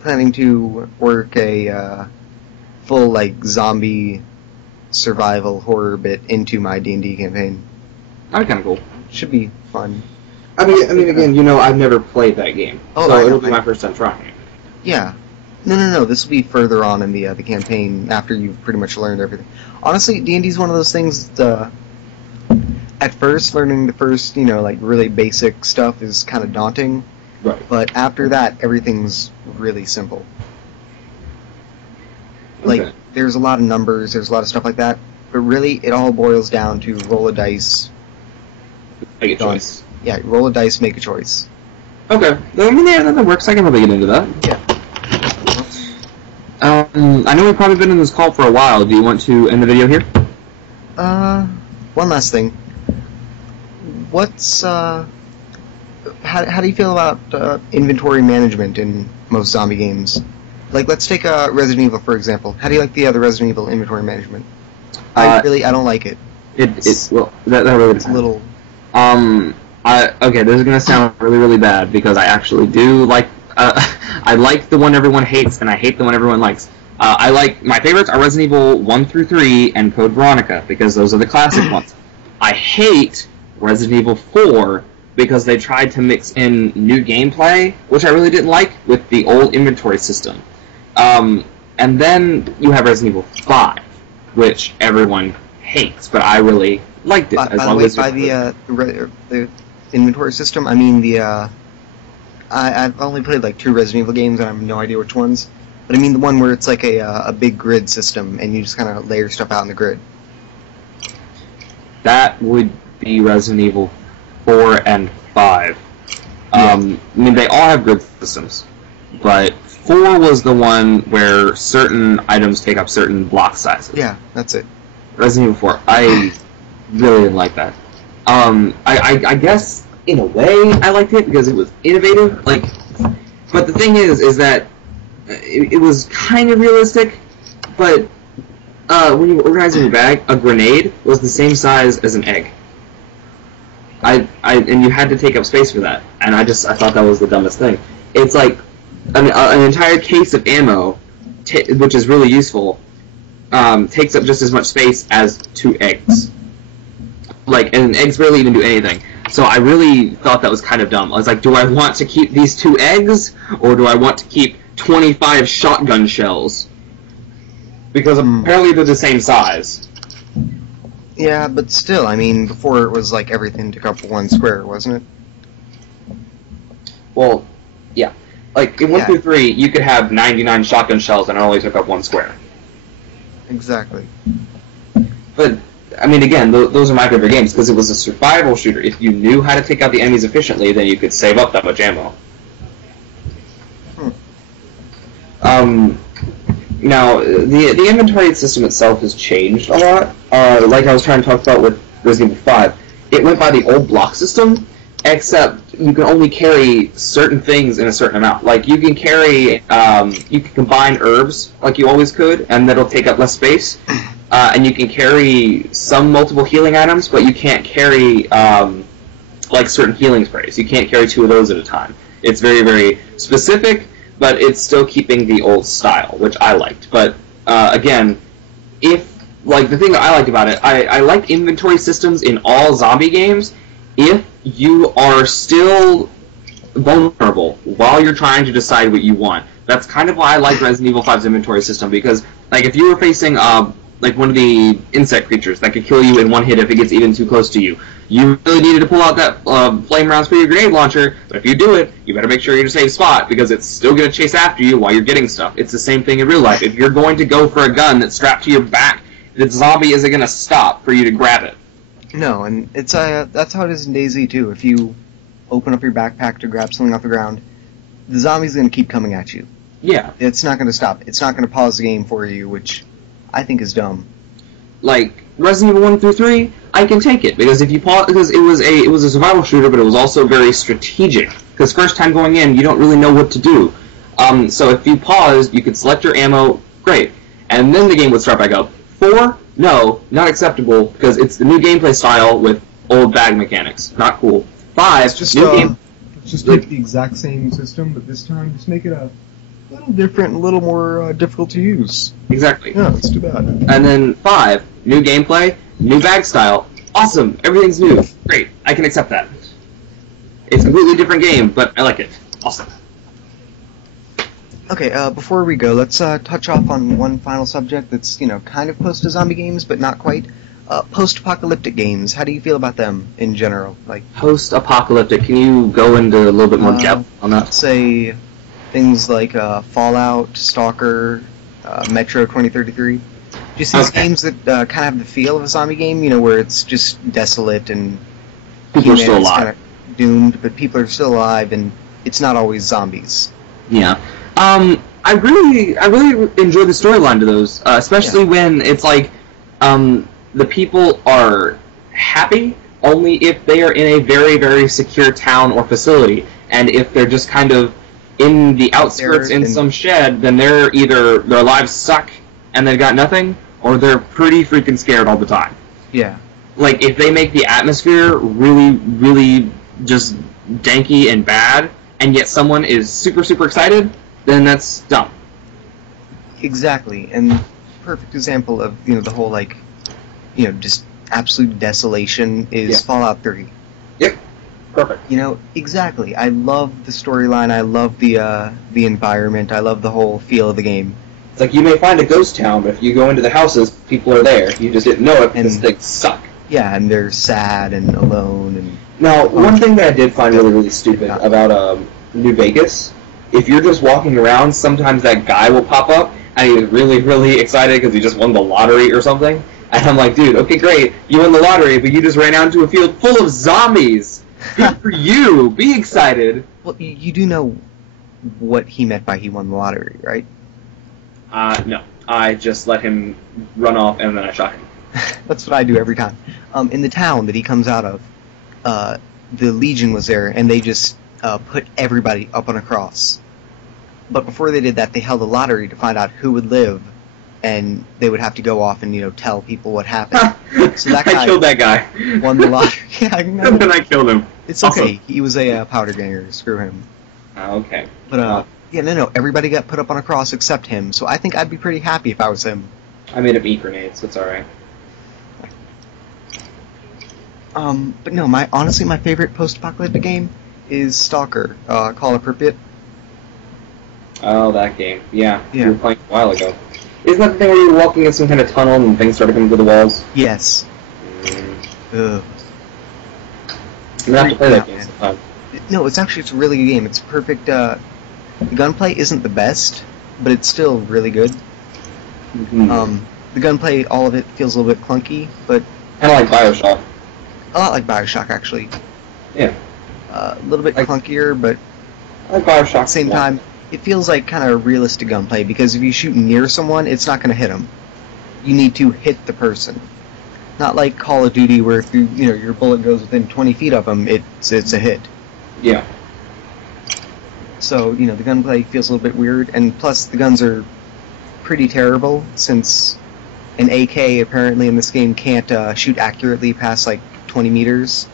planning to work a full like zombie survival horror bit into my D&D campaign. That'd be kind of cool. Should be fun. I mean, again, you know, I've never played that game, so it'll be my first time trying it. Yeah. No. This will be further on in the campaign after you've pretty much learned everything. Honestly, D&D is one of those things that, at first, learning the first, like really basic stuff is kind of daunting. Right. But after that, everything's really simple. Okay. Like, there's a lot of numbers, there's a lot of stuff like that, but really, it all boils down to roll a dice. Make a choice. Yeah, roll a dice, make a choice. Okay. I mean, yeah, that works. I can probably get into that. Yeah. I know we've probably been in this call for a while. Do you want to end the video here? One last thing. What's, how do you feel about inventory management in most zombie games? Like, let's take Resident Evil, for example. How do you like the other Resident Evil inventory management? I don't like it. Well, that really depends. It's a little... Okay, this is gonna sound really, really bad, because I actually do like, I like the one everyone hates, and I hate the one everyone likes. My favorites are Resident Evil 1 through 3 and Code Veronica, because those are the classic ones. I hate Resident Evil 4, because they tried to mix in new gameplay, which I really didn't like, with the old inventory system. And then you have Resident Evil 5, which everyone hates, but I really liked it. By the inventory system, I mean I've only played like 2 Resident Evil games, and I have no idea which ones. But I mean the one where it's like a big grid system, and you just kind of layer stuff out in the grid. That would be Resident Evil 4 and 5. I mean, they all have grid systems, but 4 was the one where certain items take up certain block sizes. Yeah, that's it. Resident Evil 4, I really didn't like that. I guess, in a way, I liked it because it was innovative, but the thing is that it was kind of realistic, but when you were organizing your bag, a grenade was the same size as an egg. And you had to take up space for that, and I thought that was the dumbest thing. It's like an entire case of ammo, which is really useful, takes up just as much space as 2 eggs. And eggs barely even do anything. So I really thought that was kind of dumb. I was like, do I want to keep these 2 eggs, or do I want to keep 25 shotgun shells? Because apparently they're the same size. Yeah, but still, I mean, before it was like everything took up 1 square, wasn't it? Well, yeah. Like, in 1 through 3, you could have 99 shotgun shells and it only took up 1 square. Exactly. But, I mean, again, those are my favorite games, because it was a survival shooter. If you knew how to take out the enemies efficiently, then you could save up that much ammo. Now, the inventory system itself has changed a lot. Like I was trying to talk about with Resident Evil 5, it went by the old block system, except you can only carry certain things in a certain amount. Like, you can carry, you can combine herbs, like you always could, and that'll take up less space. And you can carry some multiple healing items, but you can't carry, like, certain healing sprays. You can't carry 2 of those at a time. It's very, very specific, but it's still keeping the old style, which I liked. But, again, the thing that I liked about it, I like inventory systems in all zombie games if you are still vulnerable while you're trying to decide what you want. That's kind of why I like Resident Evil 5's inventory system, because, if you were facing, one of the insect creatures that could kill you in 1 hit if it gets even too close to you, you really needed to pull out that flame rounds for your grenade launcher, but if you do it, you better make sure you're in a safe spot, because it's still going to chase after you while you're getting stuff. It's the same thing in real life. If you're going to go for a gun that's strapped to your back, the zombie isn't going to stop for you to grab it. No, and it's that's how it is in DayZ too. If you open up your backpack to grab something off the ground, the zombie's going to keep coming at you. Yeah. It's not going to stop. It's not going to pause the game for you, which I think is dumb. Like Resident Evil 1 through 3, I can take it, because if you pause, because it was a survival shooter, but it was also very strategic. Because first time going in, you don't really know what to do. So if you paused, you could select your ammo, great, and then the game would start back up. 4, no, not acceptable, because it's the new gameplay style with old bag mechanics, not cool. 5, Just take the exact same system, but this time just make it a little different, a little more difficult to use. Exactly. Yeah, it's too bad. And then 5, new gameplay, new bag style, awesome, everything's new, great, I can accept that. It's a completely different game, but I like it. Awesome. Okay, before we go, let's touch off on one final subject that's, kind of close to zombie games, but not quite. Post-apocalyptic games. How do you feel about them in general? Like post-apocalyptic, can you go into a little bit more depth on that? Say things like Fallout, Stalker, Metro 2033. Just these games that kind of have the feel of a zombie game, where it's just desolate and people are still alive. Kind of doomed, but people are still alive, and it's not always zombies. Yeah. I really enjoy the storyline to those, especially when it's like, the people are happy only if they are in a very, very secure town or facility, and if they're just kind of in the outskirts in some shed, then they're either their lives suck and they've got nothing, or they're pretty freaking scared all the time. Yeah. Like, if they make the atmosphere really, really just danky and bad, and yet someone is super, super excited, then that's dumb. Exactly, and perfect example of, the whole, just absolute desolation is Fallout 3. Yep. Perfect. Exactly. I love the storyline, I love the environment, I love the whole feel of the game. It's like, you may find a ghost town, but if you go into the houses, people are there. You just didn't know it because things suck. Yeah, and they're sad and alone. And now, one thing that I did find really, really stupid about New Vegas, if you're just walking around, sometimes that guy will pop up, and he's really, really excited because he just won the lottery or something. And I'm like, dude, okay, great, you won the lottery, but you just ran out into a field full of zombies. Good for you. Be excited. Well, you do know what he meant by he won the lottery, right? No. I just let him run off, and then I shot him. That's what I do every time. In the town that he comes out of, the Legion was there, and they just put everybody up on a cross. But before they did that, they held a lottery to find out who would live, and they would have to go off and, tell people what happened. So that guy I killed that guy. Won the lottery. Yeah, I know. And then I killed him. It's okay. He was a powder ganger. Screw him. Okay. But, yeah, no. Everybody got put up on a cross except him, so I think I'd be pretty happy if I was him. I made him eat grenades, so it's alright. But no, honestly, my favorite post-apocalyptic game is Stalker, Call of Pripyat. Oh, that game. Yeah. You were playing a while ago. Isn't that the thing where you were walking in some kind of tunnel and things started coming through the walls? Yes. I'm gonna have to play that game sometime. No, it's a really good game. It's perfect. The gunplay isn't the best, but it's still really good. Mm-hmm. The gunplay, all of it, feels a little bit clunky, but kind of like Bioshock. A lot like Bioshock, actually. Yeah. A little bit clunkier, but like Bioshock. At the same time, it feels like kind of realistic gunplay, because if you shoot near someone, it's not going to hit them. You need to hit the person. Not like Call of Duty, where if your bullet goes within 20 feet of them, it's a hit. Yeah. So, the gunplay feels a little bit weird, and plus the guns are pretty terrible, since an AK apparently in this game can't shoot accurately past, 20 meters.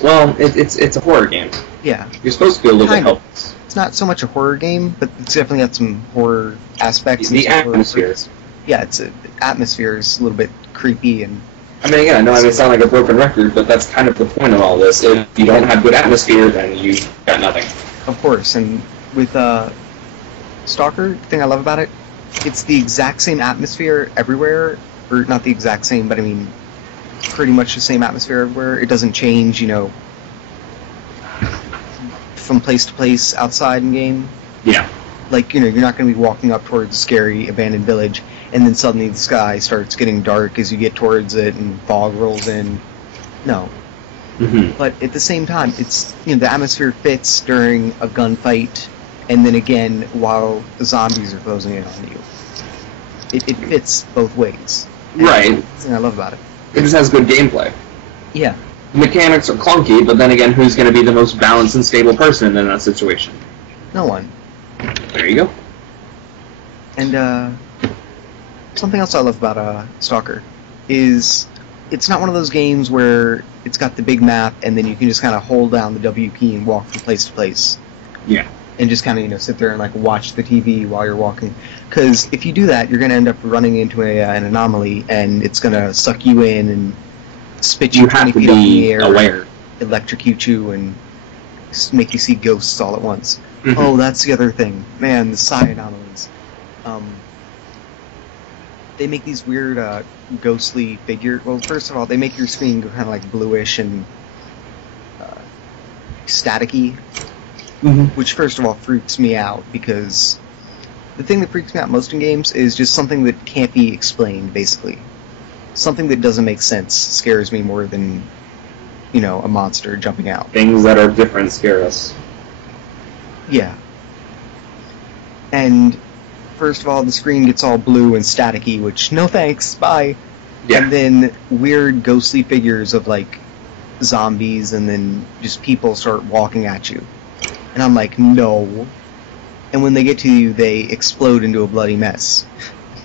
Well, it's a horror game. Yeah. You're supposed to be a little bit helpless. It's not so much a horror game, but it's definitely got some horror aspects. The atmosphere. Yeah, atmosphere is a little bit creepy and... I mean, again, I know I may sound like a broken record, but that's kind of the point of all this. If you don't have good atmosphere, then you got nothing. Of course, and with Stalker, the thing I love about it, it's the exact same atmosphere everywhere, or not the exact same, but I mean, pretty much the same atmosphere everywhere. It doesn't change, from place to place outside in game. Yeah. Like, you're not going to be walking up towards a scary abandoned village, and then suddenly the sky starts getting dark as you get towards it, and fog rolls in. No. Mm-hmm. But at the same time, it's, the atmosphere fits during a gunfight, and then again while the zombies are closing in on you. It fits both ways. And Right. that's the thing I love about it. It just has good gameplay. Yeah. Mechanics are clunky, but then again, who's going to be the most balanced and stable person in that situation? No one. There you go. And, something else I love about, Stalker is it's not one of those games where it's got the big map and then you can just kind of hold down the W key and walk from place to place. Yeah. And just kind of, sit there and, watch the TV while you're walking. Because if you do that, you're going to end up running into an anomaly and it's going to suck you in and spit you 20 feet up in the air. Aware. Electrocute you and make you see ghosts all at once. Mm-hmm. Oh, that's the other thing. Man, the psi anomalies. They make these weird, ghostly figure. Well, first of all, they make your screen go kind of bluish and staticky, which first of all freaks me out because the thing that freaks me out most in games is just something that can't be explained. Basically, something that doesn't make sense scares me more than a monster jumping out. Things that are different scare us. Yeah. And first of all, the screen gets all blue and staticky, which, no thanks, bye. Yeah. And then weird ghostly figures of, zombies, and then just people start walking at you. And I'm like, no. And when they get to you, they explode into a bloody mess.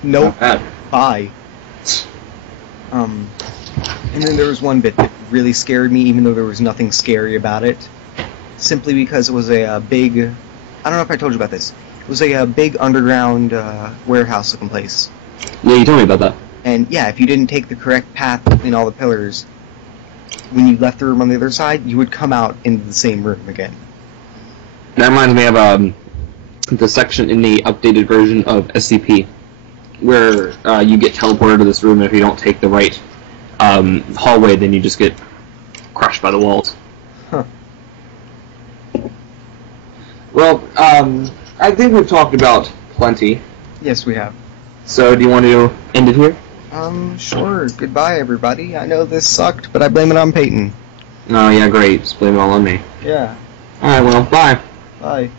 Nope, bye. And then there was one bit that really scared me, even though there was nothing scary about it. Simply because it was a big... I don't know if I told you about this. It was a big underground warehouse-looking place. Yeah, you told me about that. And yeah, if you didn't take the correct path between all the pillars, when you left the room on the other side, you would come out into the same room again. That reminds me of the section in the updated version of SCP, where you get teleported to this room, and if you don't take the right hallway, then you just get crushed by the walls. Huh. Well, I think we've talked about plenty. Yes, we have. So, do you want to end it here? Sure. Goodbye, everybody. I know this sucked, but I blame it on Peyton. Oh, yeah, great. Just blame it all on me. Yeah. Alright, well, bye. Bye.